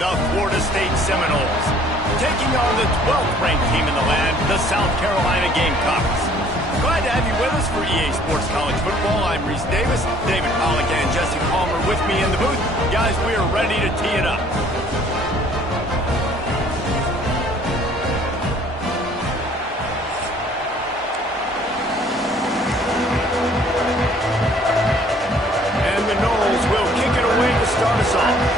the Florida State Seminoles, taking on the 12th ranked team in the land, the South Carolina Gamecocks. Glad to have you with us for EA Sports College Football. I'm Reese Davis, David Pollack and Jesse Palmer with me in the booth. Guys, we are ready to tee it up. And the Noles will kick it away to start us off.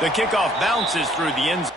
The kickoff bounces through the end zone.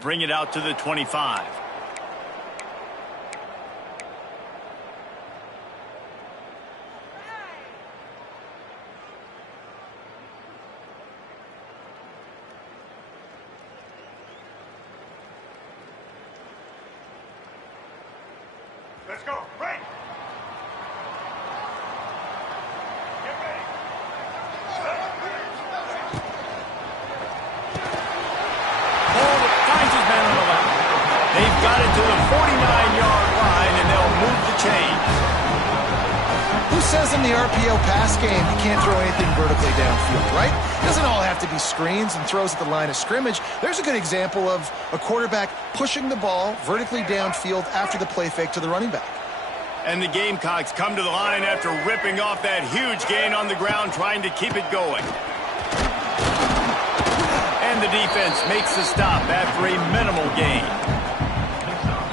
Bring it out to the 25. Let's go. Right. Get ready. They've got it to the 49-yard line, and they'll move the chains. Who says in the RPO pass game you can't throw anything vertically downfield, right? It doesn't all have to be screens and throws at the line of scrimmage. There's a good example of a quarterback pushing the ball vertically downfield after the play fake to the running back. And the Gamecocks come to the line after ripping off that huge gain on the ground, trying to keep it going. And the defense makes the stop after a minimal gain.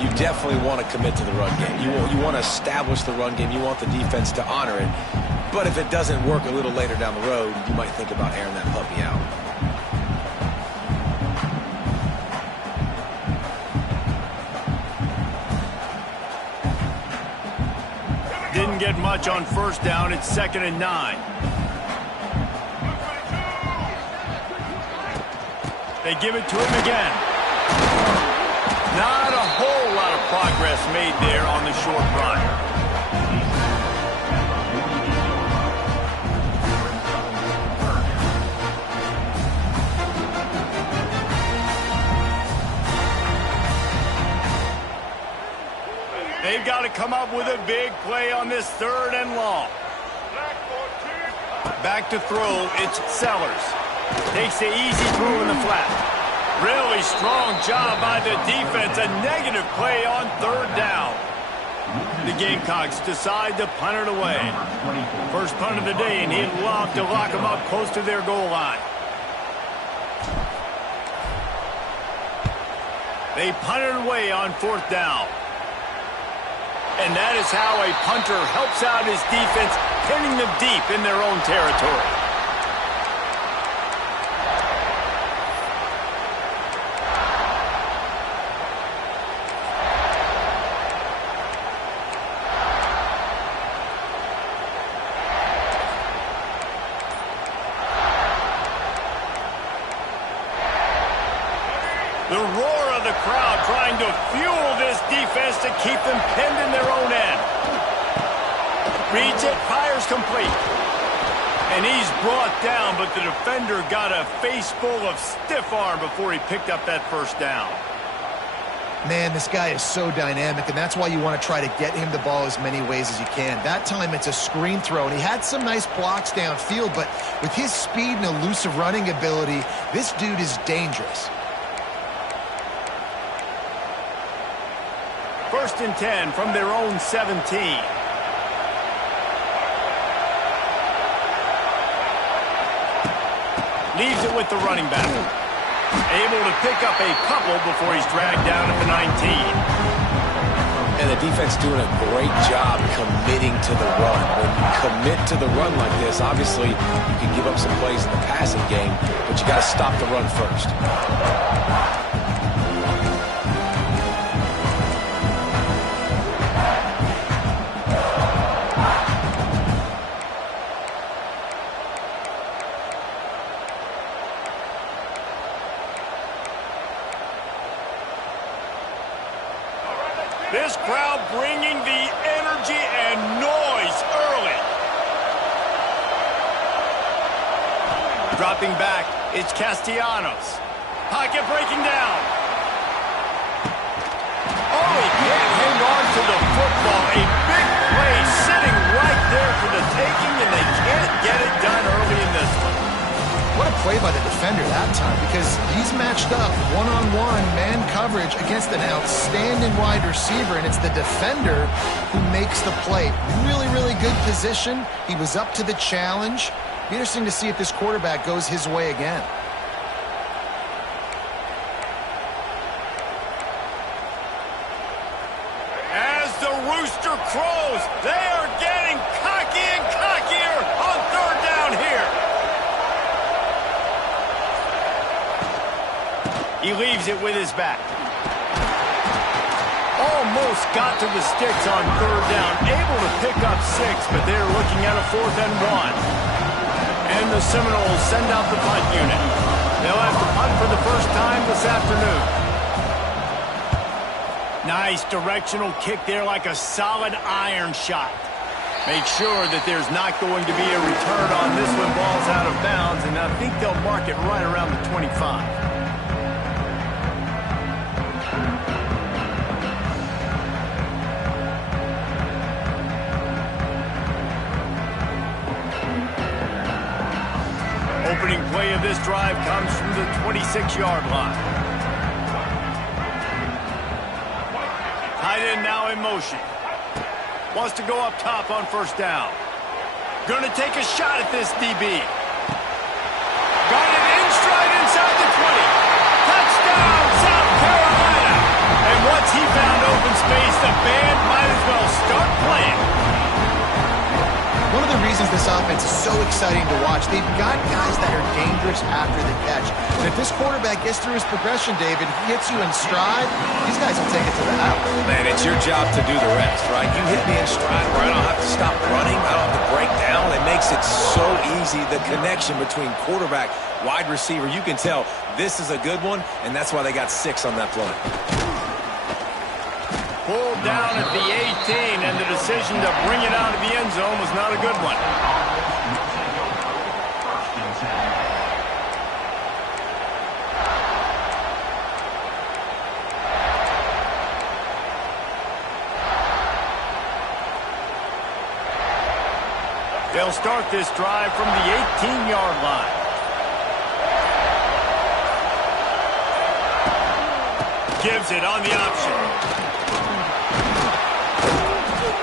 You definitely want to commit to the run game. You want to establish the run game. You want the defense to honor it. But if it doesn't work a little later down the road, you might think about airing that puppy out. Didn't get much on first down. It's 2nd and 9. They give it to him again. Not a whole lot of progress made there on the short run. They've got to come up with a big play on this 3rd and long. Back to throw, it's Sellers. Takes the easy throw in the flat. Really strong job by the defense. A negative play on third down. The Gamecocks decide to punt it away. First punt of the day, and he'd love to lock them up close to their goal line. They punt it away on fourth down. And that is how a punter helps out his defense, pinning them deep in their own territory. The roar of the crowd trying to fuel this defense to keep them pinned in their own end. Reads it, fires complete. And he's brought down, but the defender got a face full of stiff arm before he picked up that first down. Man, this guy is so dynamic, and that's why you want to try to get him the ball as many ways as you can. That time, it's a screen throw, and he had some nice blocks downfield, but with his speed and elusive running ability, this dude is dangerous. First and 10 from their own 17. Leaves it with the running back. Able to pick up a couple before he's dragged down at the 19. And the defense doing a great job committing to the run. When you commit to the run like this, obviously you can give up some plays in the passing game, but you got to stop the run first. This crowd bringing the energy and noise early. Dropping back, it's Castellanos. Pocket breaking down. Oh, he can't hang on to the football. A big play sitting right there for the taking, and they can't get it done early in this one. What a play by the defender that time, because he's matched up one-on-one man coverage against an outstanding wide receiver, and it's the defender who makes the play. Really, really good position. He was up to the challenge. Be interesting to see if this quarterback goes his way again. As the rooster crows, they are getting cocky and cockier on third down here. He leaves it with his back. Almost got to the sticks on third down. Able to pick up 6, but they're looking at a 4th and 1. And the Seminoles send out the punt unit. They'll have to punt for the first time this afternoon. Nice directional kick there, like a solid iron shot. Make sure that there's not going to be a return on this when ball's out of bounds, and I think they'll mark it right around the 25. Opening play of this drive comes from the 26-yard line. Tight end now in motion. Wants to go up top on first down. Going to take a shot at this DB. Got it in stride inside the 20. Touchdown, South Carolina. And once he found open space, the band might as well start playing. One of the reasons this offense is so exciting to watch, they've got guys that are dangerous after the catch. And if this quarterback gets through his progression, David, he hits you in stride, these guys will take it to the house. Man, it's your job to do the rest, right? You hit me in stride where I don't have to stop running, I don't have to break down. It makes it so easy, the connection between quarterback, wide receiver. You can tell this is a good one, and that's why they got 6 on that play. Pulled down at the 18, and the decision to bring it out of the end zone was not a good one. They'll start this drive from the 18-yard line. Gives it on the option.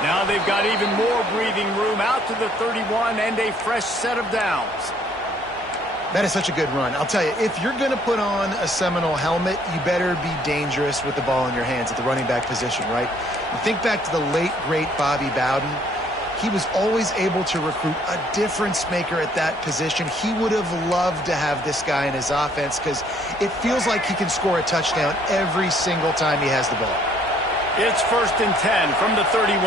Now they've got even more breathing room out to the 31 and a fresh set of downs. That is such a good run. I'll tell you, if you're going to put on a Seminole helmet, you better be dangerous with the ball in your hands at the running back position, right? You think back to the late, great Bobby Bowden. He was always able to recruit a difference maker at that position. He would have loved to have this guy in his offense because it feels like he can score a touchdown every single time he has the ball. It's 1st and 10 from the 31.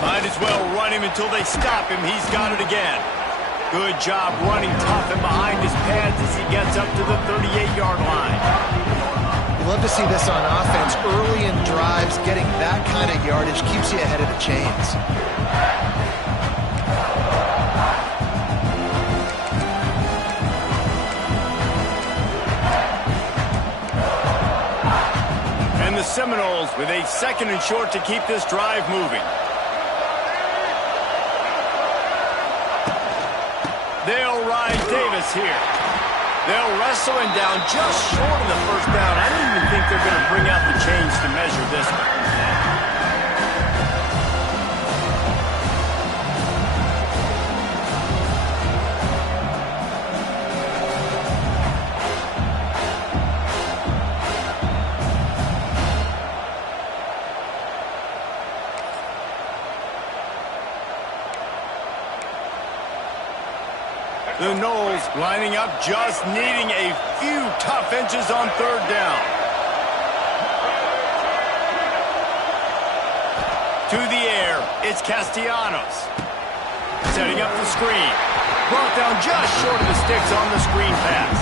Might as well run him until they stop him. He's got it again. Good job running tough and behind his pads as he gets up to the 38-yard line. You love to see this on offense. Early in drives, getting that kind of yardage keeps you ahead of the chains. And the Seminoles with a 2nd and short to keep this drive moving. They'll ride Davis here. They'll wrestle him down just short of the 1st down. I don't even think they're going to bring out the chains to measure this one. The Noles lining up, just needing a few tough inches on 3rd down. To the air, it's Castellanos. Setting up the screen. Brought down just short of the sticks on the screen pass.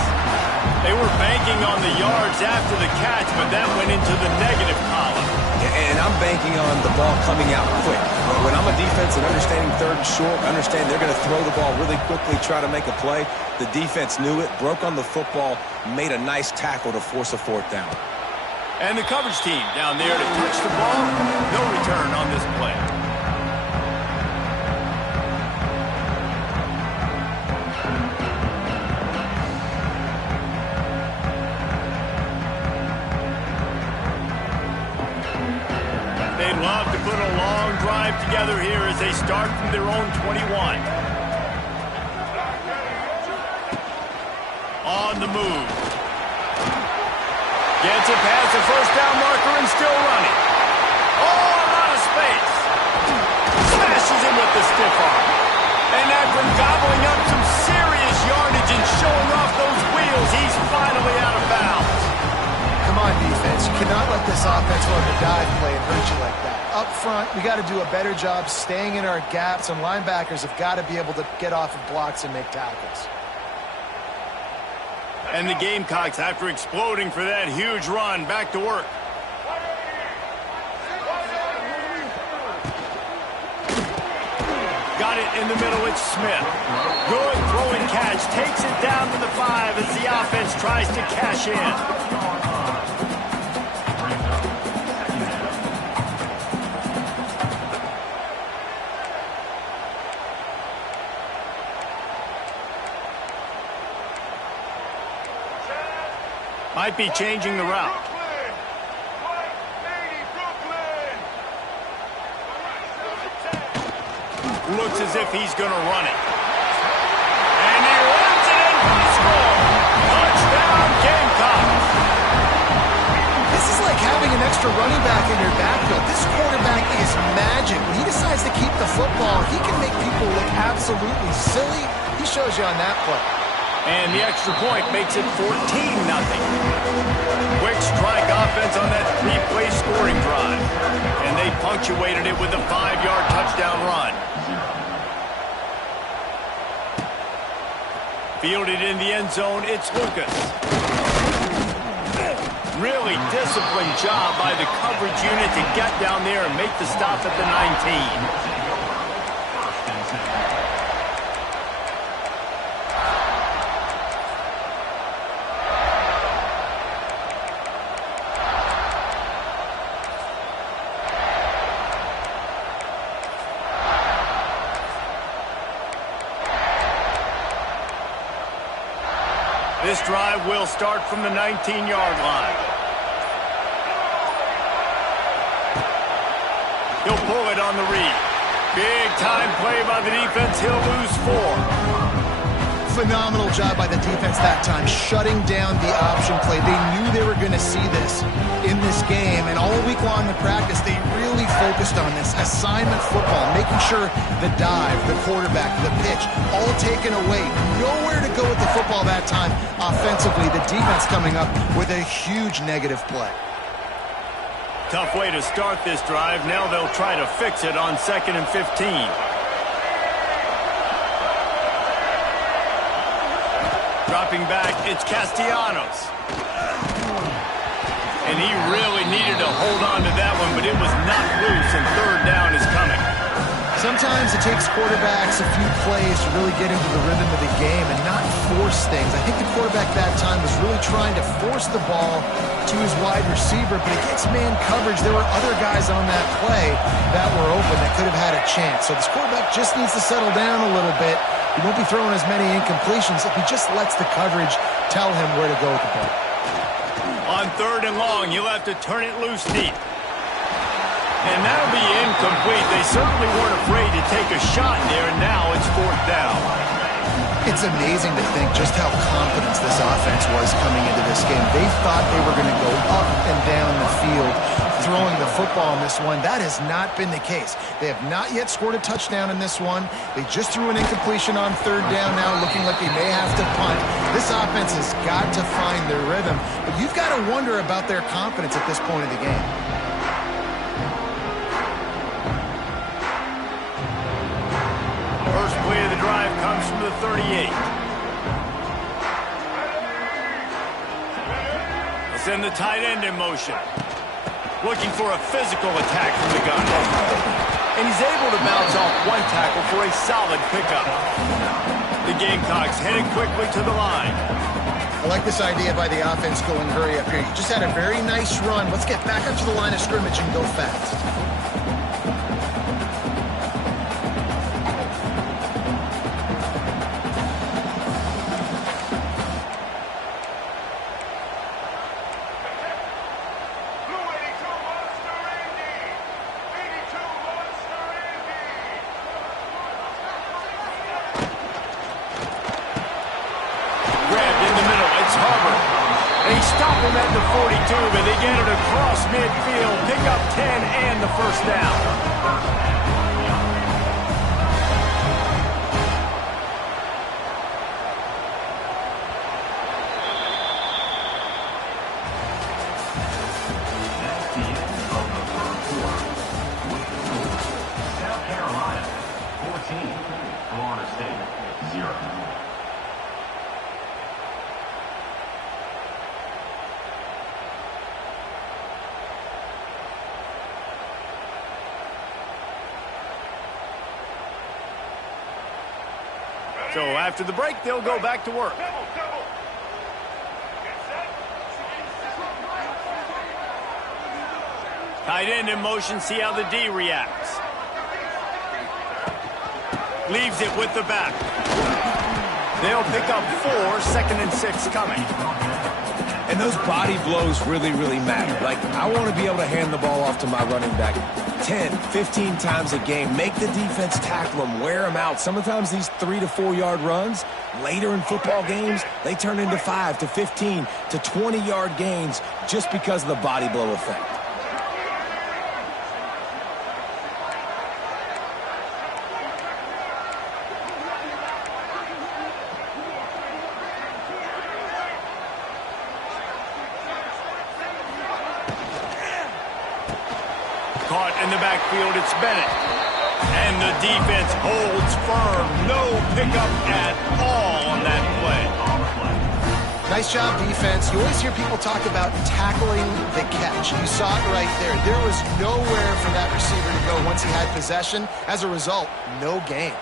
They were banking on the yards after the catch, but that went into the negative column. And I'm banking on the ball coming out quick. When I'm a defense and understanding 3rd and short, understand they're going to throw the ball really quickly, try to make a play. The defense knew it, broke on the football, made a nice tackle to force a 4th down. And the coverage team down there to touch the ball. No return on this play. They'd love to put a long drive together here as they start from their own 21. On the move. Gets it past the 1st down marker and still running. Oh, a lot of space. Smashes him with the stiff arm. And after gobbling up some serious yardage and showing off those wheels, he's finally out of bounds. Come on, defense. You cannot let this offense run the dive play and hurt you like that. Up front, we got to do a better job staying in our gaps, and linebackers have got to be able to get off of blocks and make tackles. And the Gamecocks, after exploding for that huge run, back to work. Got it in the middle, it's Smith. Good throwing catch, takes it down to the 5 as the offense tries to cash in. Might be changing the route. Looks as if he's going to run it. And he runs it in for the score. Touchdown, Gamecocks. This is like having an extra running back in your backfield. This quarterback is magic. When he decides to keep the football, he can make people look absolutely silly. He shows you on that play. And the extra point makes it 14-0. Quick strike offense on that 3-play scoring drive. And they punctuated it with a 5-yard touchdown run. Fielded in the end zone, it's Lucas. Really disciplined job by the coverage unit to get down there and make the stop at the 19. This drive will start from the 19-yard line. He'll pull it on the read. Big time play by the defense. He'll lose 4. Phenomenal job by the defense that time, shutting down the option play. They knew they were going to see this in this game, and all week long in practice, they really focused on this assignment football, making sure the dive, the quarterback, the pitch, all taken away. Nowhere to go with the football that time offensively. The defense coming up with a huge negative play. Tough way to start this drive. Now they'll try to fix it on 2nd and 15. Dropping back, it's Castellanos. And he really needed to hold on to that one, but it was not loose, and 3rd down is coming. Sometimes it takes quarterbacks a few plays to really get into the rhythm of the game and not force things. I think the quarterback that time was really trying to force the ball to his wide receiver, but against man coverage, there were other guys on that play that were open that could have had a chance. So this quarterback just needs to settle down a little bit. He won't be throwing as many incompletions if he just lets the coverage tell him where to go with the ball. On 3rd and long, you'll have to turn it loose deep. And that'll be incomplete. They certainly weren't afraid to take a shot there, and now it's 4th down. It's amazing to think just how confident this offense was coming into this game. They thought they were going to go up and down the field throwing the football in this one. That has not been the case. They have not yet scored a touchdown in this one. They just threw an incompletion on 3rd down now, looking like they may have to punt. This offense has got to find their rhythm, but you've got to wonder about their confidence at this point of the game. First play of the drive comes from the 38. They'll send the tight end in motion. Looking for a physical attack from the gun. And he's able to bounce off one tackle for a solid pickup. The Gamecocks heading quickly to the line. I like this idea by the offense going hurry up here. You just had a very nice run. Let's get back up to the line of scrimmage and go fast. At the 42, but they get it across midfield, pick up 10 and the 1st down. That's the end of the 3rd quarter. South Carolina 14, Florida State 0. So after the break, they'll go back to work. Tight end in motion, see how the D reacts. Leaves it with the back. They'll pick up 4, 2nd and 6 coming. And those body blows really, really matter. Like, I want to be able to hand the ball off to my running back 10, 15 times a game. Make the defense tackle them, wear them out. Sometimes these 3 to 4 yard runs, later in football games, they turn into 5 to 15 to 20 yard gains just because of the body blow effect. Caught in the backfield, it's Bennett. And the defense holds firm. No pickup at all on that play. Nice job, defense. You always hear people talk about tackling the catch. You saw it right there. There was nowhere for that receiver to go once he had possession. As a result, no gain.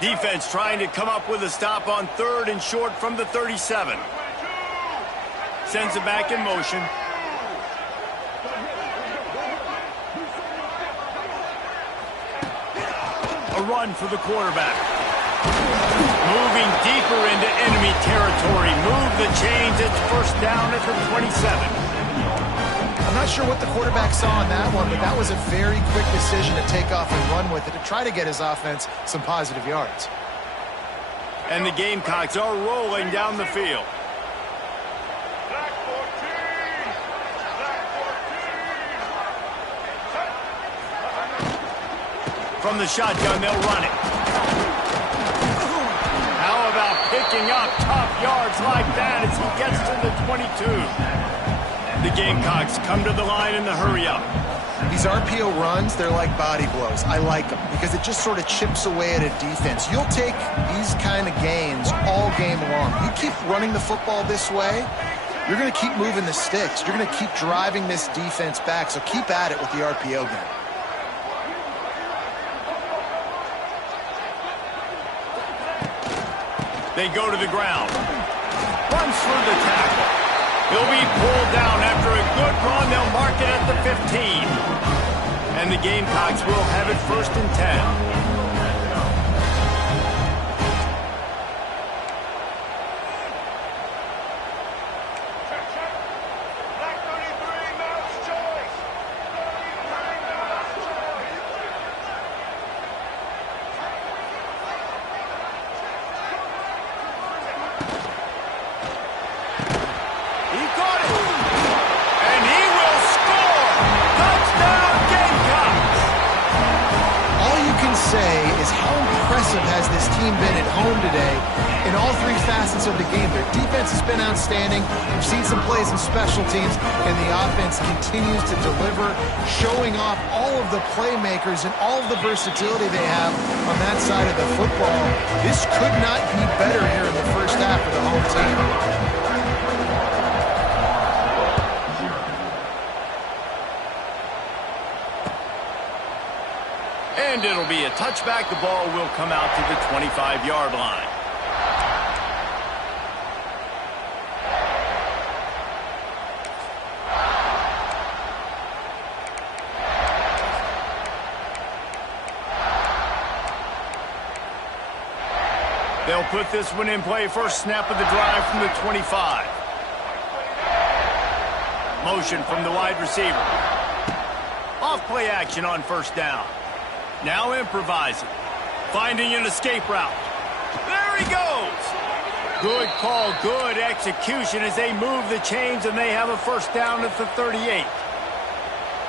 Defense trying to come up with a stop on 3rd and short from the 37. Sends it back in motion. A run for the quarterback. Moving deeper into enemy territory. Move the chains. It's first down at the 27. I'm not sure what the quarterback saw on that one, but that was a very quick decision to take off and run with it to try to get his offense some positive yards. And the Gamecocks are rolling down the field. Black 14. Black 14. From the shotgun, they'll run it. How about picking up tough yards like that as he gets to the 22? The Gamecocks come to the line in the hurry-up. These RPO runs, they're like body blows. I like them because it just sort of chips away at a defense. You'll take these kind of gains all game long. You keep running the football this way, you're going to keep moving the sticks. You're going to keep driving this defense back, so keep at it with the RPO game. They go to the ground. Runs through the tackle. He'll be pulled down after a good run. They'll mark it at the 15. And the Gamecocks will have it first and 10. Black 33, Mouse choice. 33, Mouse choice. He caught it. And he will score. Touchdown, Gamecocks. All you can say is how impressive has this team been at home today in all three facets of the game. Their defense has been outstanding. We've seen some plays in special teams, and the offense continues to deliver, showing off all of the playmakers and all of the versatility they have on that side of the football. This could not be better here in the first half of the home team. And it'll be a touchback. The ball will come out to the 25-yard line. They'll put this one in play. First snap of the drive from the 25. Motion from the wide receiver. Off play action on first down. Now improvising. Finding an escape route. There he goes. Good call, good execution as they move the chains and they have a first down at the 38.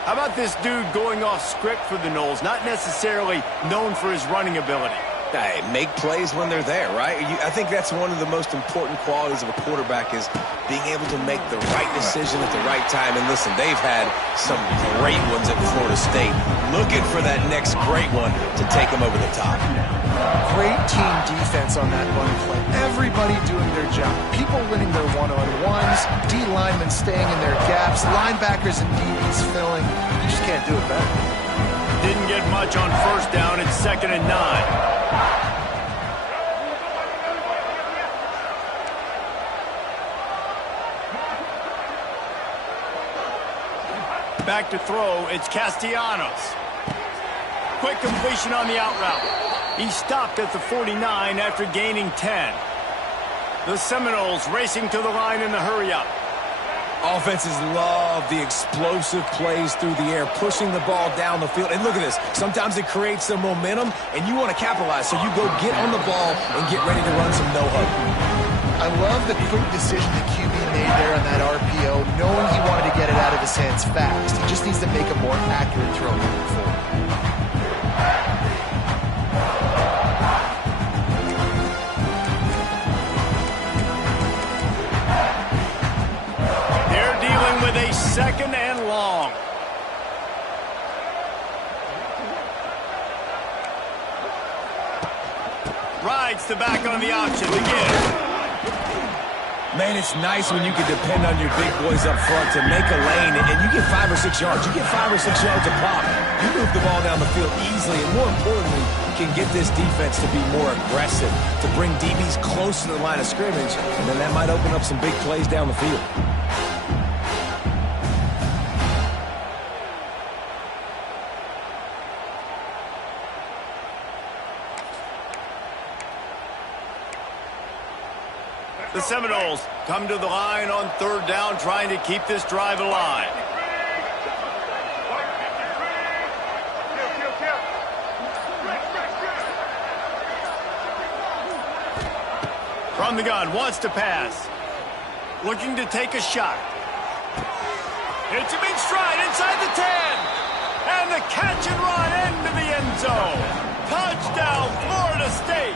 How about this dude going off script for the Noles? Not necessarily known for his running ability. Hey, make plays when they're there, right? I think that's one of the most important qualities of a quarterback is being able to make the right decision at the right time. And listen, they've had some great ones at Florida State. Looking for that next great one to take them over the top. Great team defense on that run play. Everybody doing their job. People winning their one-on-ones, D linemen staying in their gaps, linebackers and DBs filling. You just can't do it better. Didn't get much on first down. It's 2nd and 9. Back to throw. It's Castellanos. Quick completion on the out route. He stopped at the 49 after gaining 10. The Seminoles racing to the line in the hurry-up. Offenses love the explosive plays through the air, pushing the ball down the field. And look at this. Sometimes it creates some momentum, and you want to capitalize. So you go get on the ball and get ready to run some no-huddle. I love the quick decision the QB made there on that RPO, knowing he wanted to get it out of his hands fast. He just needs to make a more accurate throw moving forward. They're dealing with a 2nd and long. Rides the back on the option again. Man, it's nice when you can depend on your big boys up front to make a lane, and you get 5 or 6 yards. You get 5 or 6 yards a pop. You move the ball down the field easily, and more importantly, can get this defense to be more aggressive, to bring DBs close to the line of scrimmage, and then that might open up some big plays down the field. The Seminoles come to the line on 3rd down, trying to keep this drive alive. From the gun, wants to pass. Looking to take a shot. Hits him in stride inside the 10. And the catch and run into the end zone. Touchdown, Florida State.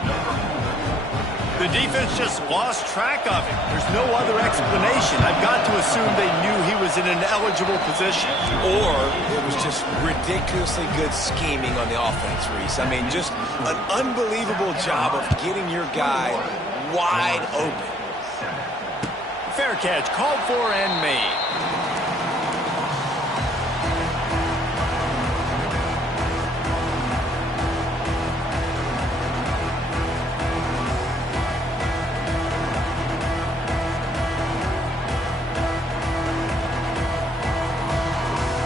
The defense just lost track of him. There's no other explanation. I've got to assume they knew he was in an eligible position. Or it was just ridiculously good scheming on the offense, Reese. I mean, just an unbelievable job of getting your guy wide open. Fair catch, called for and made.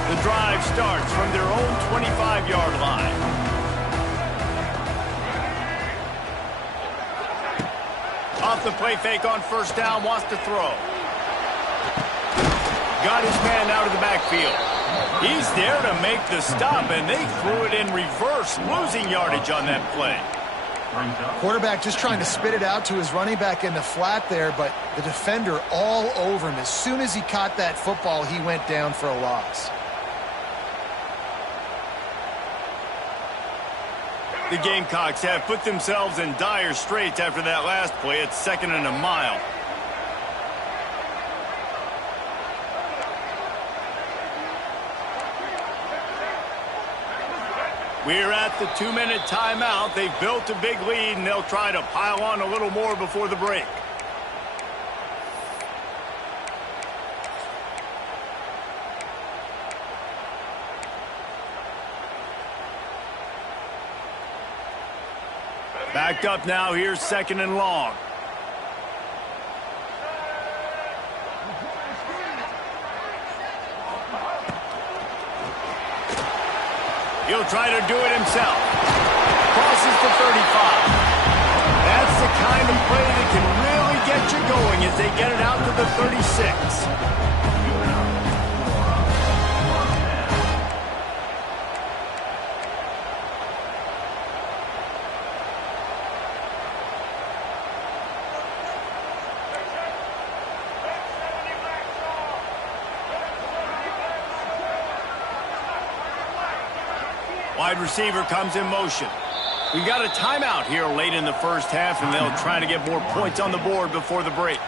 The drive starts from their own 25-yard line. Off the play fake on 1st down, wants to throw. Got his man out of the backfield. He's there to make the stop, and they threw it in reverse, losing yardage on that play. Quarterback just trying to spit it out to his running back in the flat there, but the defender all over him. As soon as he caught that football, he went down for a loss. The Gamecocks have put themselves in dire straits after that last play. It's 2nd and a mile. We're at the 2-minute timeout. They've built a big lead, and they'll try to pile on a little more before the break. Backed up now. Here's 2nd and long. He'll try to do it himself. Crosses the 35. That's the kind of play that can really get you going as they get it out to the 36. Wide receiver comes in motion. We got a timeout here late in the 1st half, and they'll try to get more points on the board before the break.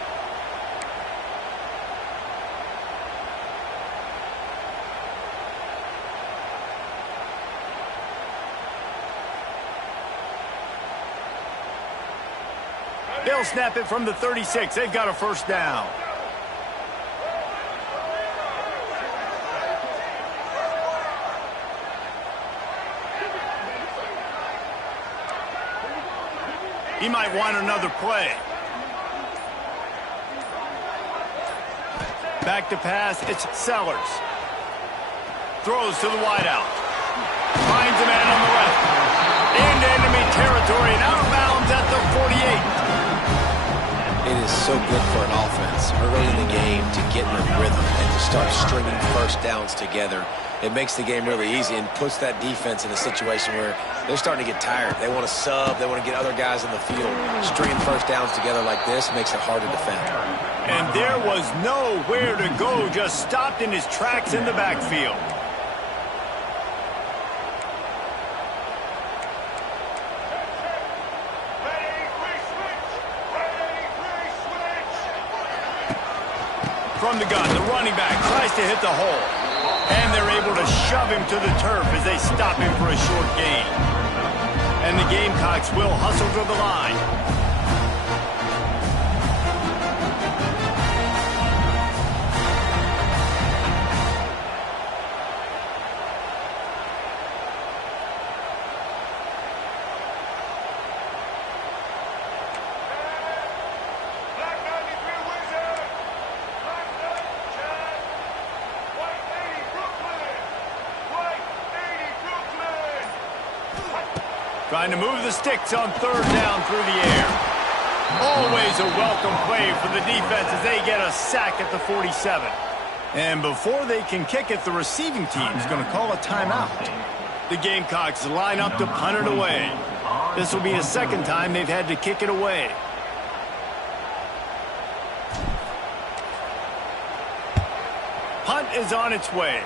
They'll snap it from the 36. They've got a 1st down. He might want another play. Back to pass, it's Sellers. Throws to the wideout. Finds a man on the left. Into enemy territory and out of bounds at the 48. It is so good for an offense early in the game to get in a rhythm and to start stringing 1st downs together. It makes the game really easy and puts that defense in a situation where they're starting to get tired. They want to sub. They want to get other guys in the field. Stringing 1st downs together like this makes it hard to defend. And there was nowhere to go, just stopped in his tracks in the backfield. From the gun, the running back tries to hit the hole. And they're able to shove him to the turf as they stop him for a short gain. And the Gamecocks will hustle to the line. Trying to move the sticks on 3rd down through the air. Always always a welcome play for the defense as they get a sack at the 47. And before they can kick it, the receiving team is going to call a timeout. The Gamecocks line up to punt it away. This will be the second time they've had to kick it away. Punt is on its way.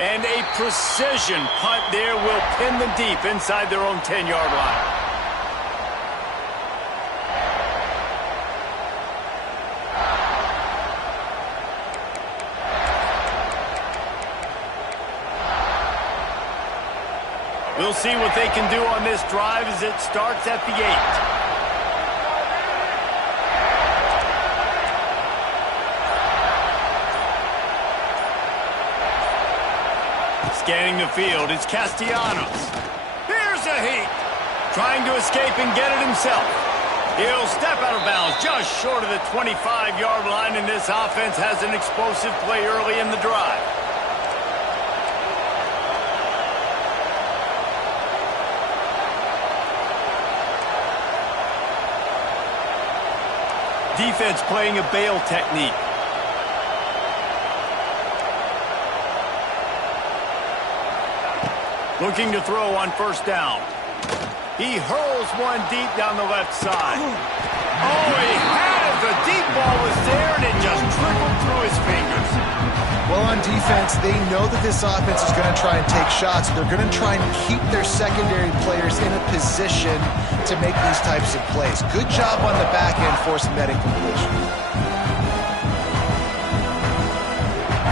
And a precision punt there will pin them deep inside their own 10-yard line. We'll see what they can do on this drive as it starts at the 8. Scanning the field, it's Castellanos. Here's a heat. Trying to escape and get it himself. He'll step out of bounds just short of the 25-yard line, and this offense has an explosive play early in the drive. Defense playing a bail technique. Looking to throw on first down. He hurls one deep down the left side. Oh, he had it. The deep ball was there, and it just trickled through his fingers. Well, on defense, they know that this offense is going to try and take shots. They're going to try and keep their secondary players in a position to make these types of plays. Good job on the back end forcing that incompletion.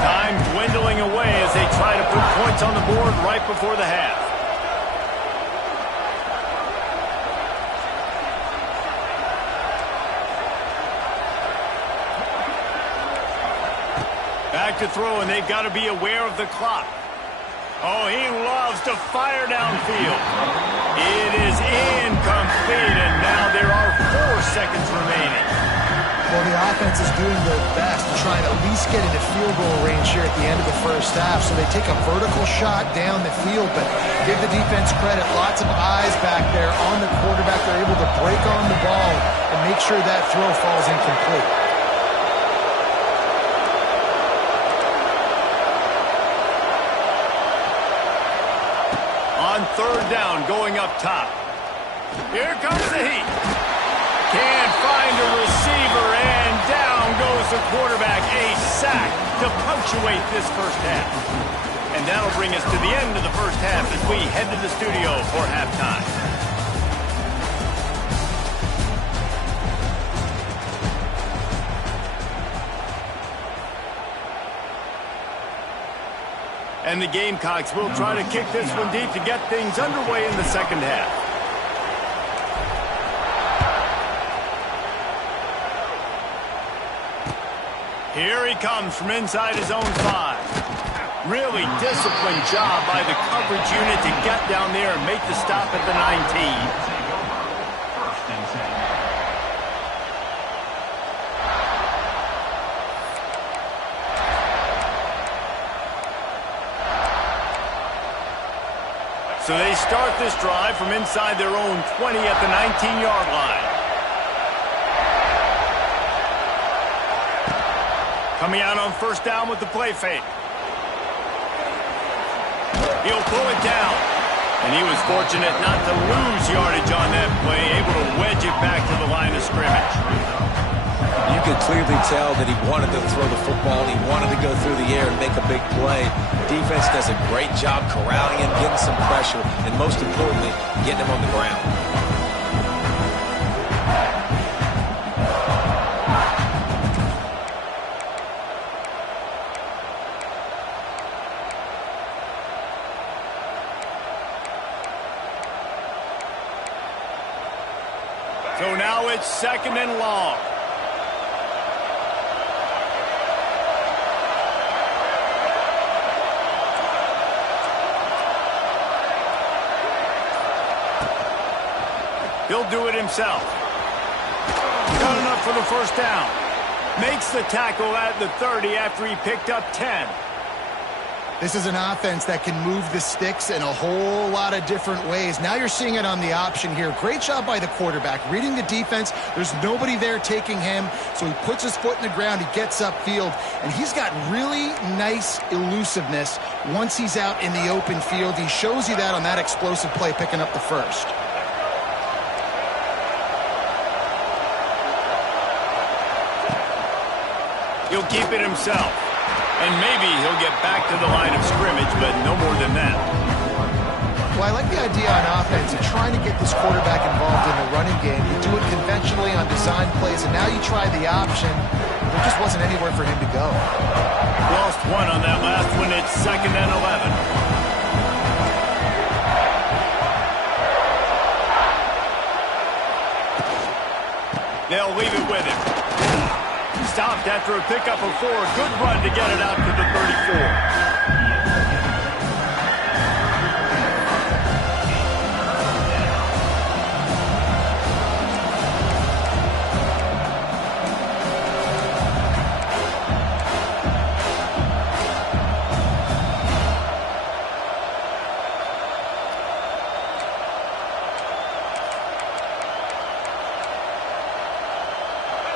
Time dwindling away as they try to put points on the board right before the half. Back to throw, and they've got to be aware of the clock. Oh, he loves to fire downfield. It is incomplete, and now there are 4 seconds remaining. Well, the offense is doing their best to try and at least get into field goal range here at the end of the first half. So they take a vertical shot down the field, but give the defense credit. Lots of eyes back there on the quarterback. They're able to break on the ball and make sure that throw falls incomplete. On third down, going up top. Here comes the heat. Can't find a receiver, and down goes the quarterback. A sack to punctuate this first half. And that'll bring us to the end of the first half as we head to the studio for halftime. And the Gamecocks will try to kick this one deep to get things underway in the second half. Here he comes from inside his own 5. Really disciplined job by the coverage unit to get down there and make the stop at the 19. So they start this drive from inside their own 20 at the 19-yard line. Coming out on first down with the play fake. He'll pull it down. And he was fortunate not to lose yardage on that play, able to wedge it back to the line of scrimmage. You could clearly tell that he wanted to throw the football, and he wanted to go through the air and make a big play. Defense does a great job corralling him, getting some pressure, and most importantly, getting him on the ground. So now it's second and long. He'll do it himself. Got enough for the first down. Makes the tackle at the 30 after he picked up 10. This is an offense that can move the sticks in a whole lot of different ways. Now you're seeing it on the option here. Great job by the quarterback. Reading the defense, there's nobody there taking him, so he puts his foot in the ground, he gets upfield, and he's got really nice elusiveness once he's out in the open field. He shows you that on that explosive play, picking up the first. He'll keep it himself. And maybe he'll get back to the line of scrimmage, but no more than that. Well, I like the idea on offense of trying to get this quarterback involved in the running game. You do it conventionally on design plays, and now you try the option. There just wasn't anywhere for him to go. Lost one on that last one. It's 2nd and 11. They'll leave it with him. Stopped after a pickup of 4. Good run to get it out to the 34.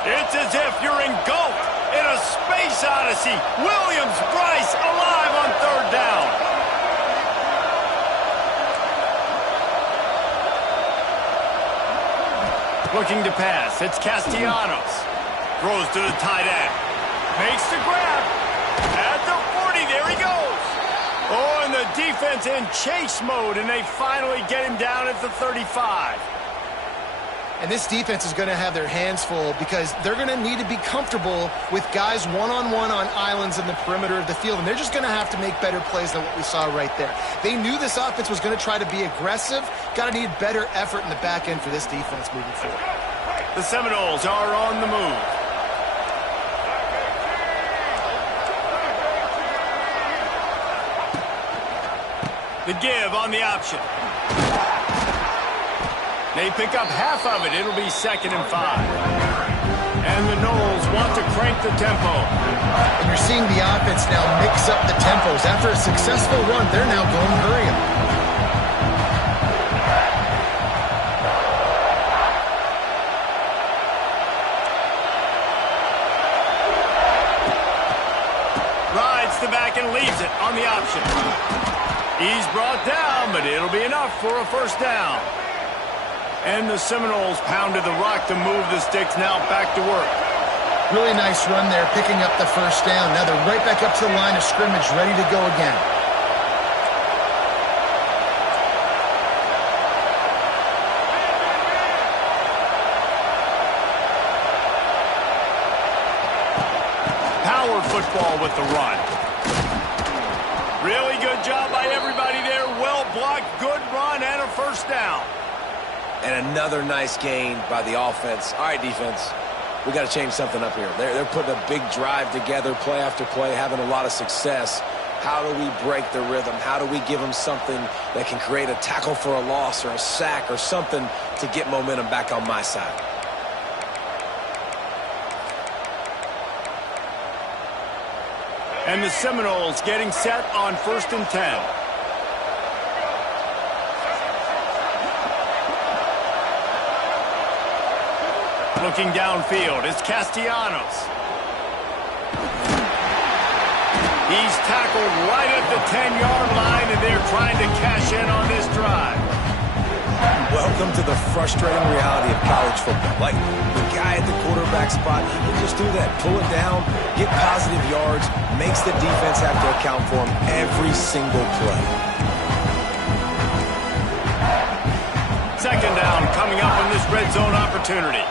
It's as if you're engulfed in a space odyssey. Williams-Brice alive on 3rd down. Looking to pass. It's Castellanos. Throws to the tight end. Makes the grab. At the 40. There he goes. Oh, and the defense in chase mode, and they finally get him down at the 35. And this defense is going to have their hands full because they're going to need to be comfortable with guys one-on-one on islands in the perimeter of the field. And they're just going to have to make better plays than what we saw right there. They knew this offense was going to try to be aggressive. Got to need better effort in the back end for this defense moving forward. The Seminoles are on the move. The give on the option. They pick up half of it. It'll be 2nd and 5. And the Noles want to crank the tempo. And you're seeing the offense now mix up the tempos. After a successful run, they're now going hurry up. Rides the back and leaves it on the option. He's brought down, but it'll be enough for a 1st down. And the Seminoles pounded the rock to move the sticks. Now back to work. Really nice run there, picking up the 1st down. Now they're right back up to the line of scrimmage, ready to go again. Power football with the run. Really good job by everybody there. Well blocked, good run, and a 1st down. And another nice gain by the offense. All right, defense, we got to change something up here. They're putting a big drive together, play after play, having a lot of success. How do we break the rhythm? How do we give them something that can create a tackle for a loss or a sack or something to get momentum back on my side? And the Seminoles getting set on 1st and 10. Looking downfield is Castellanos. He's tackled right at the 10-yard line, and they're trying to cash in on this drive. Welcome to the frustrating reality of college football. Like, the guy at the quarterback spot, he can just do that. Pull it down, get positive yards, makes the defense have to account for him every single play. 2nd down coming up on this red zone opportunity.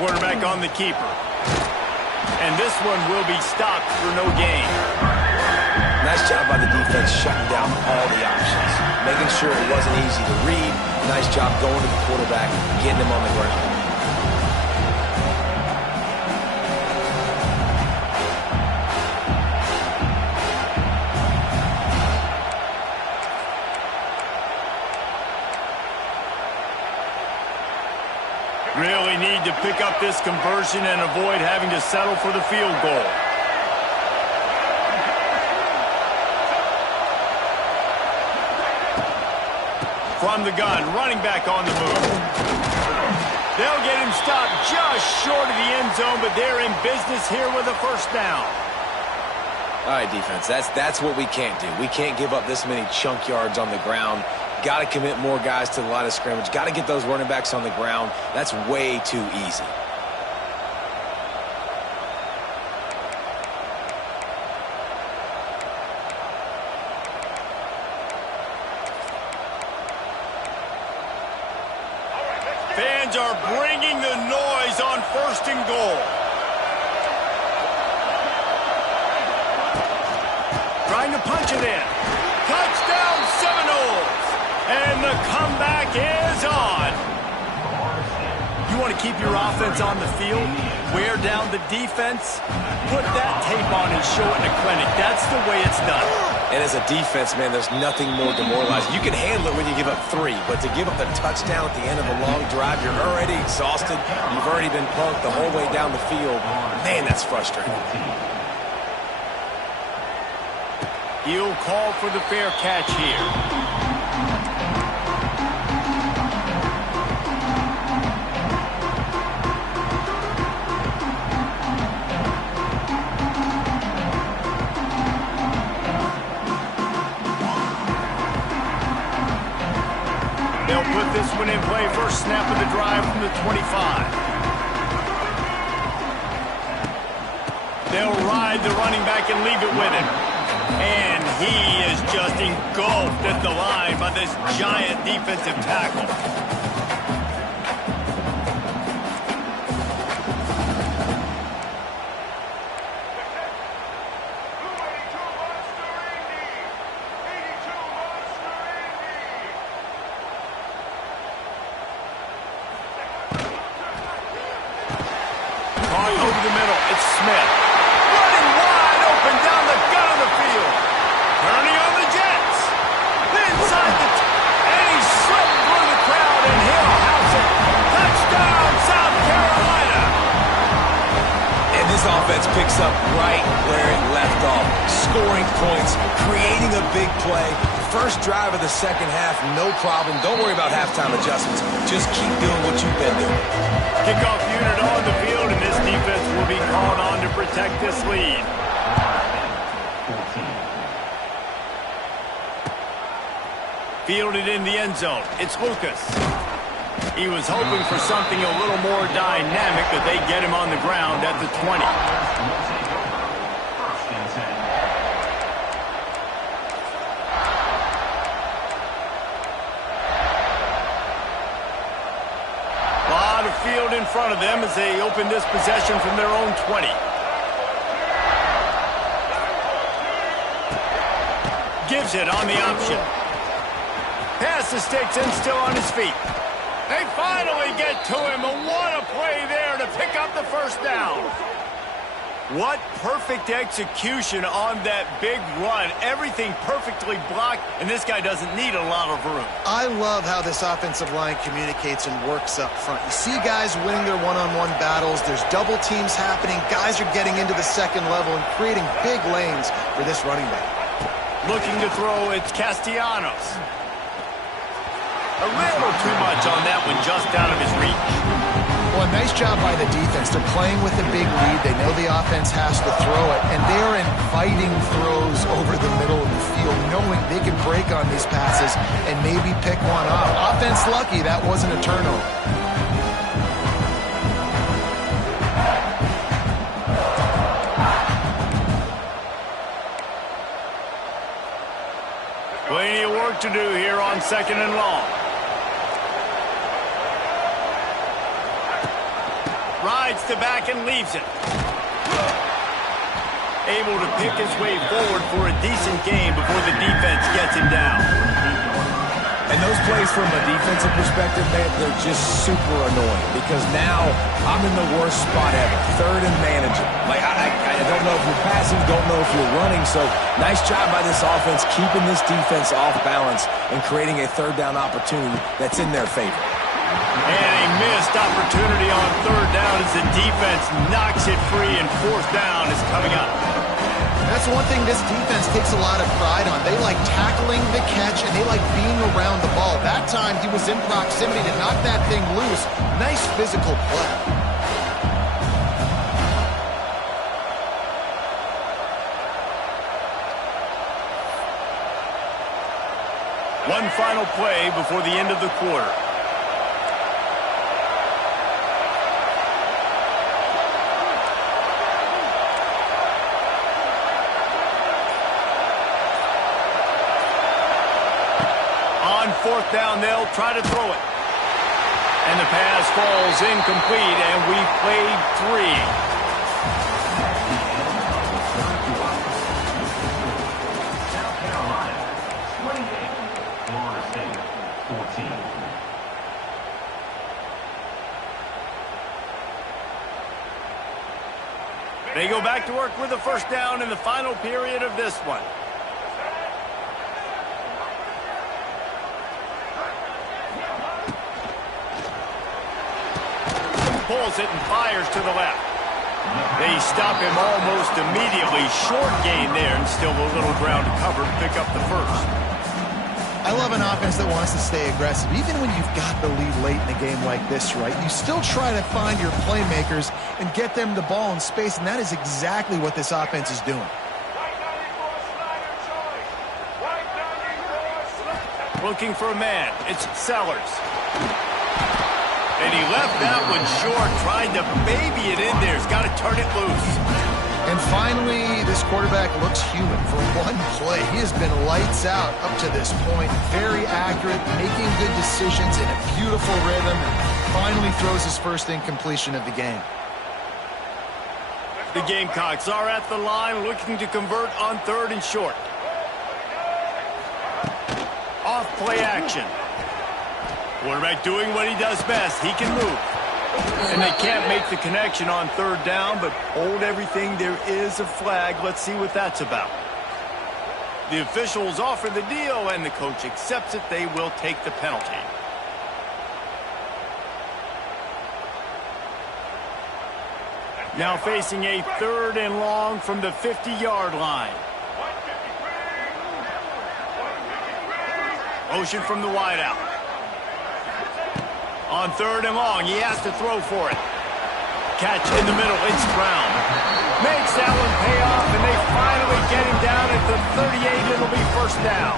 Quarterback on the keeper. And this one will be stopped for no gain. Nice job by the defense shutting down all the options, making sure it wasn't easy to read. Nice job going to the quarterback, getting him on the ground. Really need to to pick up this conversion and avoid having to settle for the field goal. From the gun, running back on the move. They'll get him stopped just short of the end zone, but they're in business here with a first down. All right, defense, that's what we can't do. We can't give up this many chunk yards on the ground. Got to commit more guys to the line of scrimmage. Got to get those running backs on the ground. That's way too easy. Fans are bringing the noise on 1st and goal. Trying to punch it in. Touchdown Seminoles. And the comeback is on. You want to keep your offense on the field, wear down the defense, put that tape on and show it in a clinic. That's the way it's done. And as a defense, man, there's nothing more demoralizing. You can handle it when you give up 3, but to give up the touchdown at the end of a long drive, you're already exhausted. You've already been punked the whole way down the field. Man, that's frustrating. He'll call for the fair catch here. They'll put this one in play. First snap of the drive from the 25. They'll ride the running back and leave it with him. And he is just engulfed at the line by this giant defensive tackle. Caught over the middle. It's Smith. Running wide open down the gut of the field. Turning on the Jets. Inside the... and he slipped through the crowd and he'll house it. Touchdown, South Carolina. And this offense picks up right where it left off. Scoring points, creating a big play. First drive of the second half, no problem. Don't worry about halftime adjustments. Just keep doing what you've been doing. Kickoff unit on the field, and this defense will be called on to protect this lead. Fielded in the end zone. It's Lucas. He was hoping for something a little more dynamic, but they get him on the ground at the 20. Field in front of them as they open this possession from their own 20. Gives it on the option. Pass the sticks and still on his feet. They finally get to him, and what a play there to pick up the first down. What perfect execution on that big run. Everything perfectly blocked, and this guy doesn't need a lot of room. I love how this offensive line communicates and works up front. You see guys winning their one-on-one battles. There's double teams happening. Guys are getting into the second level and creating big lanes for this running back. Looking to throw, it's Castellanos. A little too much on that one, just out of his reach. Well, nice job by the defense. They're playing with a big lead. They know the offense has to throw it, and they're inviting throws over the middle of the field, knowing they can break on these passes and maybe pick one off. Offense lucky that wasn't a turnover. Plenty of work to do here on 2nd and long. Rides the back and leaves it. Able to pick his way forward for a decent game before the defense gets him down. And those plays from a defensive perspective, man, they're just super annoying because now I'm in the worst spot ever. 3rd and managing. Like, I don't know if you're passing, don't know if you're running. So nice job by this offense keeping this defense off balance and creating a 3rd down opportunity that's in their favor. And a missed opportunity on third down as the defense knocks it free, and fourth down is coming up. That's one thing this defense takes a lot of pride on. They like tackling the catch, and they like being around the ball. That time, he was in proximity to knock that thing loose. Nice physical play. One final play before the end of the quarter. On fourth down, they'll try to throw it. And the pass falls incomplete, and we've played 3. They go back to work with a first down in the final period of this one. Pulls it and fires to the left. They stop him almost immediately. Short gain there, and still a little ground to cover to pick up the first. I love an offense that wants to stay aggressive. Even when you've got the lead late in a game like this, right, you still try to find your playmakers and get them the ball in space, and that is exactly what this offense is doing. Looking for a man. It's Sellers. And he left that one short, tried to baby it in there. He's got to turn it loose. And finally, this quarterback looks human for one play. He has been lights out up to this point. Very accurate, making good decisions in a beautiful rhythm, and finally throws his first incompletion of the game. The Gamecocks are at the line looking to convert on third and short. Off play action. Quarterback doing what he does best. He can move. And they can't make the connection on third down, but hold everything. There is a flag. Let's see what that's about. The officials offer the deal, and the coach accepts it. They will take the penalty. Now facing a third and long from the 50-yard line. Motion from the wideout. On third and long, he has to throw for it. Catch in the middle, it's Brown. Makes that one pay off, and they finally get him down at the 38. It'll be first down.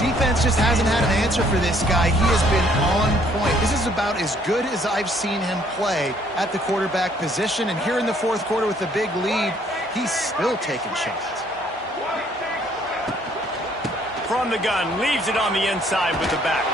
Defense just hasn't had an answer for this guy. He has been on point. This is about as good as I've seen him play at the quarterback position. And here in the fourth quarter with the big lead, he's still taking shots. From the gun, leaves it on the inside with the back.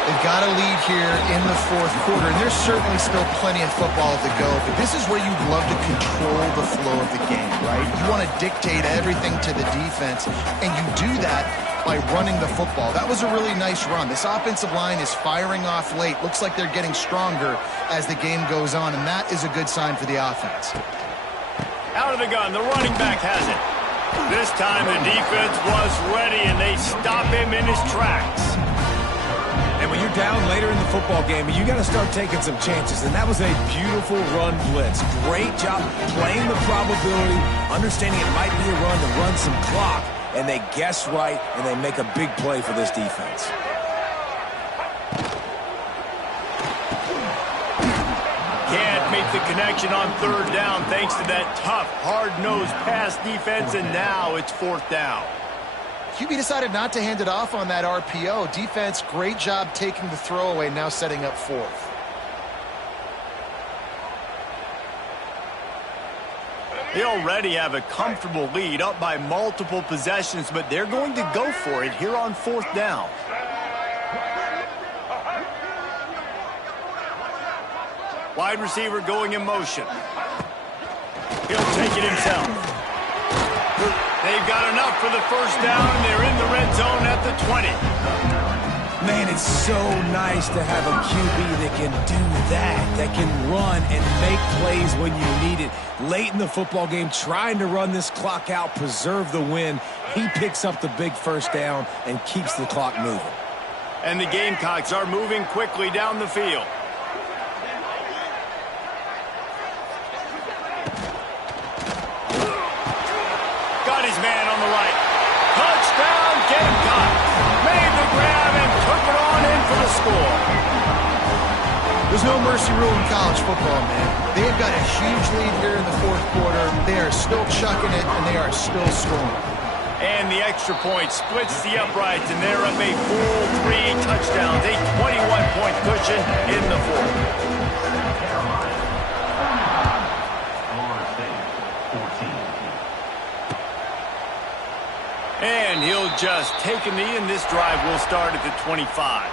They've got a lead here in the fourth quarter, and there's certainly still plenty of football to go, but this is where you'd love to control the flow of the game, right? You want to dictate everything to the defense, and you do that by running the football. That was a really nice run. This offensive line is firing off late. Looks like they're getting stronger as the game goes on, and that is a good sign for the offense. Out of the gun, the running back has it. This time the defense was ready, and they stop him in his tracks. And when you're down later in the football game, you got to start taking some chances. And that was a beautiful run blitz. Great job playing the probability, understanding it might be a run to run some clock. And they guess right, and they make a big play for this defense. Can't make the connection on third down thanks to that tough, hard-nosed pass defense, and now it's fourth down. QB decided not to hand it off on that RPO. Defense, great job taking the throwaway, now setting up fourth. They already have a comfortable lead, up by multiple possessions, but they're going to go for it here on fourth down. Wide receiver going in motion. He'll take it himself. They've got enough for the first down, and they're in the red zone at the 20. Man, it's so nice to have a QB that can do that can run and make plays when you need it. Late in the football game, trying to run this clock out, preserve the win. He picks up the big first down and keeps the clock moving. And the Gamecocks are moving quickly down the field. Got his man on the right. Touchdown, Gamecocks. Made the grab and took it on in for the score. There's no mercy rule in college football, man. They've got a huge lead here in the fourth quarter. They are still chucking it, and they are still scoring. And the extra point splits the uprights, and they're up a full 3 touchdowns, a 21-point cushion in the fourth. Florida State, 14. And he'll just take a knee, and this drive will start at the 25.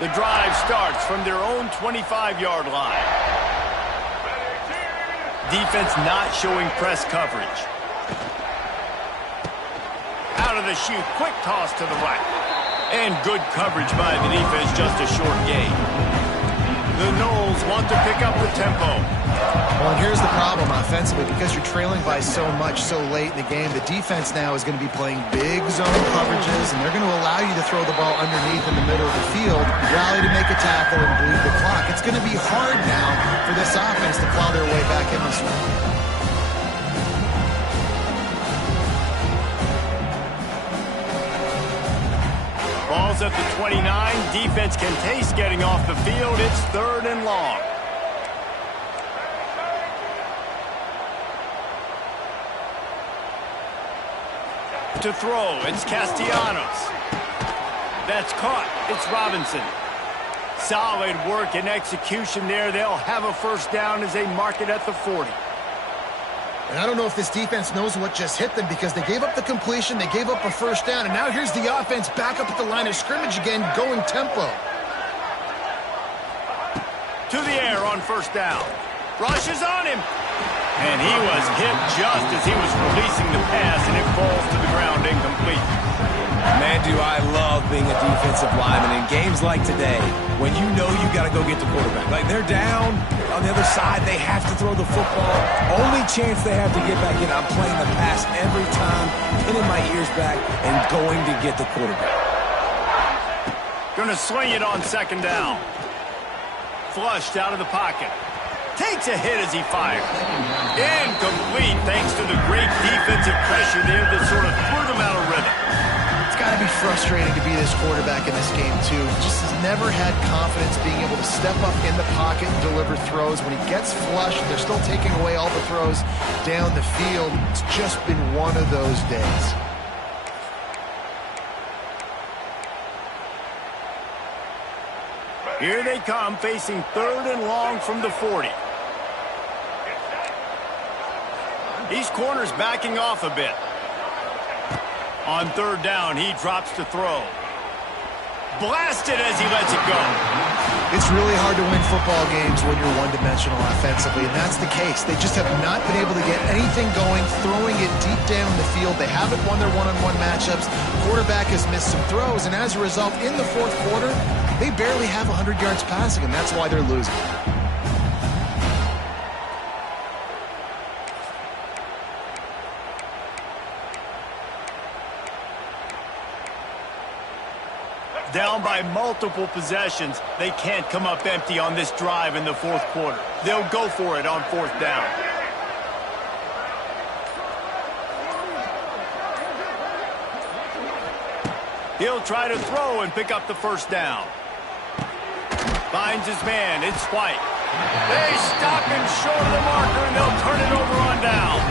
The drive starts from their own 25-yard line. Defense not showing press coverage. Out of the chute, quick toss to the right. And good coverage by the defense, just a short gain. The Noles want to pick up the tempo. Well, and here's the problem offensively. Because you're trailing by so much so late in the game, the defense now is going to be playing big zone coverages, and they're going to allow you to throw the ball underneath in the middle of the field, rally to make a tackle, and bleed the clock. It's going to be hard now for this offense to claw their way back in this one. Ball's at the 29. Defense can taste getting off the field. It's 3rd and long. To throw, it's Castellanos. That's caught. It's Robinson. Solid work and execution there. They'll have a first down as they mark it at the 40. And I don't know if this defense knows what just hit them, because they gave up the completion, they gave up a first down, and now here's the offense back up at the line of scrimmage again, going tempo. To the air on first down. Rush is on him. And he was hit just as he was releasing the pass, and it falls to the ground incomplete. Man, do I love being a defensive lineman in games like today when you know you got to go get the quarterback. Like, they're down on the other side. They have to throw the football. Only chance they have to get back in. I'm playing the pass every time, pinning my ears back and going to get the quarterback. Going to swing it on second down. Flushed out of the pocket. Takes a hit as he fires. Incomplete thanks to the great defensive pressure there that sort of threw them out of rhythm. It's got to be frustrating to be this quarterback in this game, too. Just has never had confidence being able to step up in the pocket and deliver throws. When he gets flushed, they're still taking away all the throws down the field. It's just been one of those days. Here they come, facing 3rd and long from the 40. These corners backing off a bit. On 3rd down, he drops to throw. Blasted as he lets it go. It's really hard to win football games when you're one-dimensional offensively, and that's the case. They just have not been able to get anything going, throwing it deep down the field. They haven't won their one-on-one matchups. Quarterback has missed some throws, and as a result, in the fourth quarter, they barely have 100 yards passing, and that's why they're losing. Down by multiple possessions, they can't come up empty on this drive in the fourth quarter. They'll go for it on 4th down. He'll try to throw and pick up the first down. Finds his man. It's White. They stop him short of the marker, and they'll turn it over on down.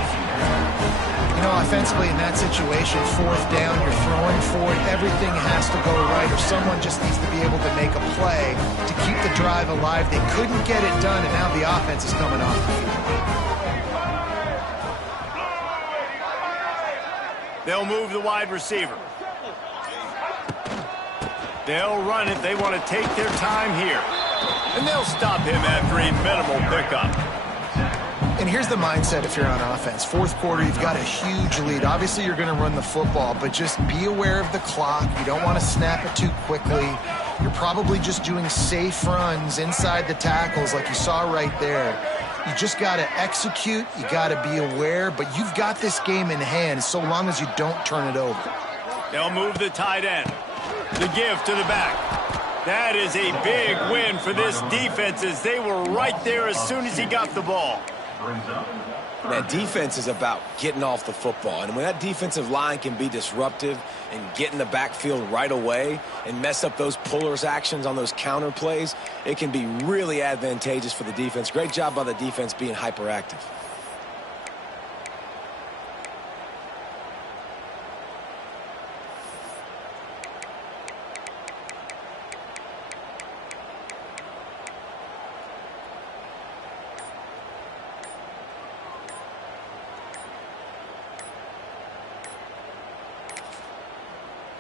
You know, offensively in that situation, 4th down, you're throwing for it. Everything has to go right, or someone just needs to be able to make a play to keep the drive alive. They couldn't get it done, and now the offense is coming off the field. They'll move the wide receiver. They'll run it. They want to take their time here. And they'll stop him after a minimal pickup. And here's the mindset if you're on offense. Fourth quarter, you've got a huge lead. Obviously, you're going to run the football, but just be aware of the clock. You don't want to snap it too quickly. You're probably just doing safe runs inside the tackles like you saw right there. You just got to execute. You got to be aware, but you've got this game in hand so long as you don't turn it over. They'll move the tight end. The give to the back. That is a big win for this defense as they were right there as soon as he got the ball. That defense is about getting off the football. And when that defensive line can be disruptive and get in the backfield right away and mess up those pullers actions on those counter plays, it can be really advantageous for the defense. Great job by the defense being hyperactive.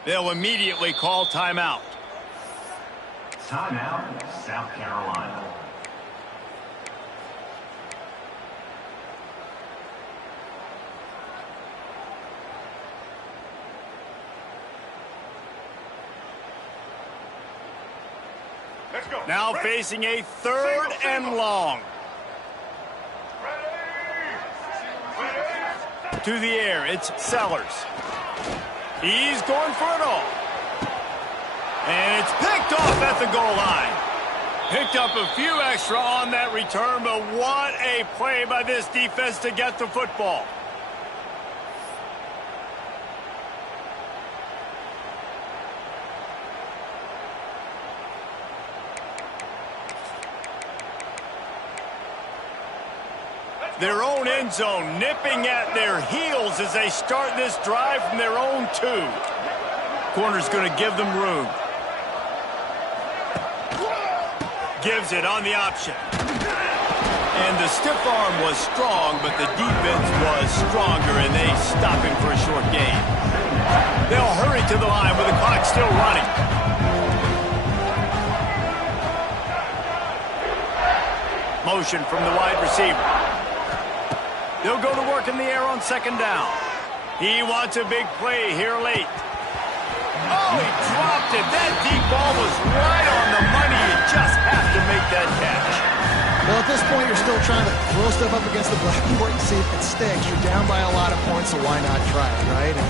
They'll immediately call timeout. Timeout, South Carolina. Let's go. Now Ready. facing a third and long. Ready. To the air, it's Sellers. He's going for it all. And it's picked off at the goal line. Picked up a few extra on that return, but what a play by this defense to get the football. Their own end zone nipping at their heels as they start this drive from their own 2. Corner's going to give them room. Gives it on the option. And the stiff arm was strong, but the defense was stronger, and they stop him for a short gain. They'll hurry to the line with the clock still running. Motion from the wide receiver. They'll go to work in the air on second down. He wants a big play here late. Oh, he dropped it. That deep ball was right on the money. You just have to make that catch. Well, at this point, you're still trying to throw stuff up against the blackboard and see if it sticks. You're down by a lot of points, so why not try it, right? And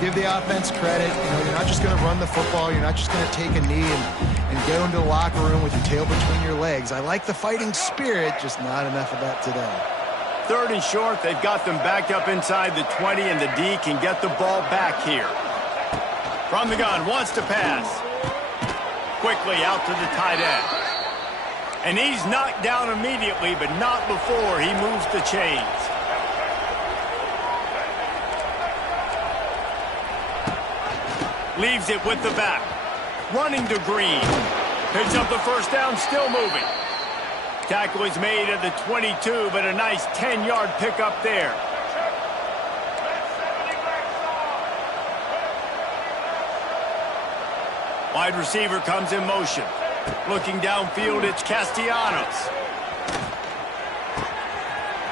give the offense credit. You know, you're not just going to run the football. You're not just going to take a knee and go into the locker room with your tail between your legs. I like the fighting spirit, just not enough of that today. Third and short, they've got them backed up inside the 20, and the D can get the ball back here. From the gun, wants to pass. Quickly out to the tight end. And he's knocked down immediately, but not before he moves the chains. Leaves it with the back. Running to Green. Picks up the first down, still moving. Tackle is made at the 22, but a nice 10-yard pickup there. Wide receiver comes in motion. Looking downfield, it's Castellanos.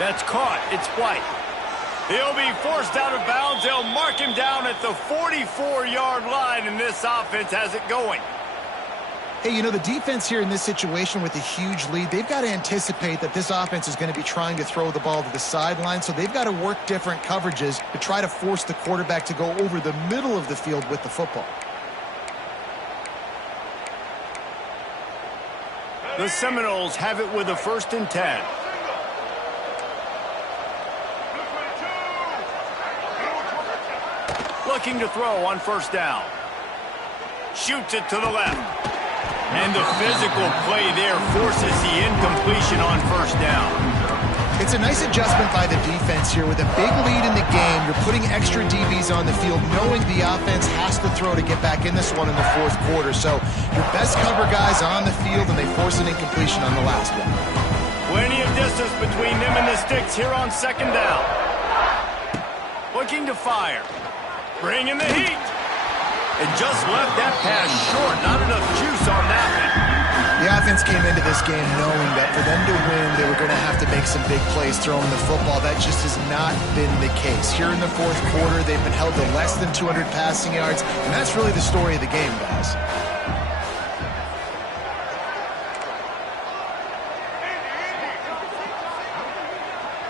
That's caught. It's White. He'll be forced out of bounds. They'll mark him down at the 44-yard line, and this offense has it going. Hey, you know, the defense here in this situation with a huge lead, they've got to anticipate that this offense is going to be trying to throw the ball to the sideline, so they've got to work different coverages to try to force the quarterback to go over the middle of the field with the football. The Seminoles have it with a 1st and 10. Looking to throw on first down. Shoots it to the left. And the physical play there forces the incompletion on first down. It's a nice adjustment by the defense here. With a big lead in the game, you're putting extra DBs on the field, knowing the offense has to throw to get back in this one in the 4th quarter. So your best cover guys on the field, and they force an incompletion on the last one. Plenty of distance between them and the sticks here on second down. Looking to fire. Bringing the heat. And just left that pass short. Not enough juice on that one. The offense came into this game knowing that for them to win, they were going to have to make some big plays throwing the football. That just has not been the case. Here in the fourth quarter, they've been held to less than 200 passing yards, and that's really the story of the game, guys.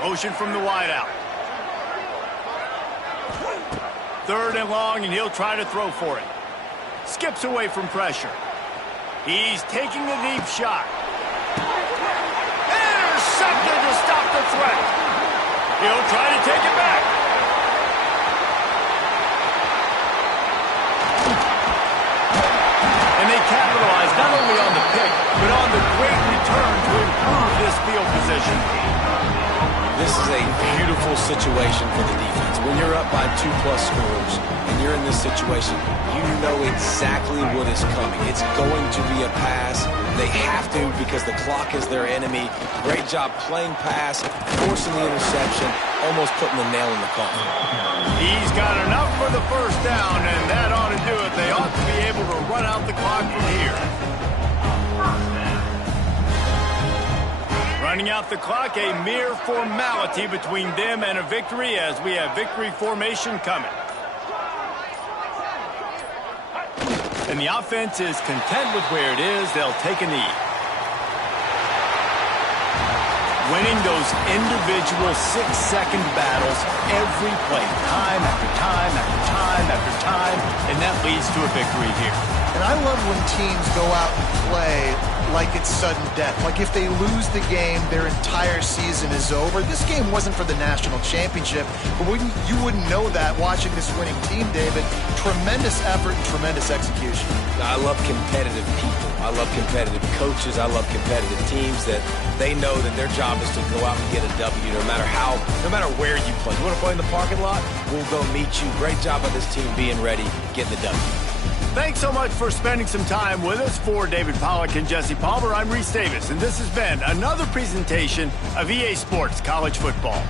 Motion from the wideout. 3rd and long, and he'll try to throw for it. Skips away from pressure. He's taking the deep shot. Intercepted to stop the threat. He'll try to take it back. And they capitalize not only on the pick, but on the great return to improve this field position. This is a beautiful situation for the defense. When you're up by 2+ scores and you're in this situation, you know exactly what is coming. It's going to be a pass. They have to because the clock is their enemy. Great job playing pass, forcing the interception, almost putting the nail in the coffin. He's got enough for the first down, and that ought to do it. They ought to be able to run out the clock from here. Running out the clock, a mere formality between them and a victory as we have victory formation coming. And the offense is content with where it is. They'll take a knee. Winning those individual 6-second battles every play, time after time after time after time, and that leads to a victory here. And I love when teams go out and play like it's sudden death. Like if they lose the game, their entire season is over. This game wasn't for the national championship, but you wouldn't know that watching this winning team, David. Tremendous effort and tremendous execution. I love competitive people. I love competitive coaches. I love competitive teams that they know that their job is to go out and get a W no matter where you play. You want to play in the parking lot? We'll go meet you. Great job by this team being ready, getting the W. Thanks so much for spending some time with us. For David Pollack and Jesse Palmer, I'm Reese Davis, and this has been another presentation of EA Sports College Football.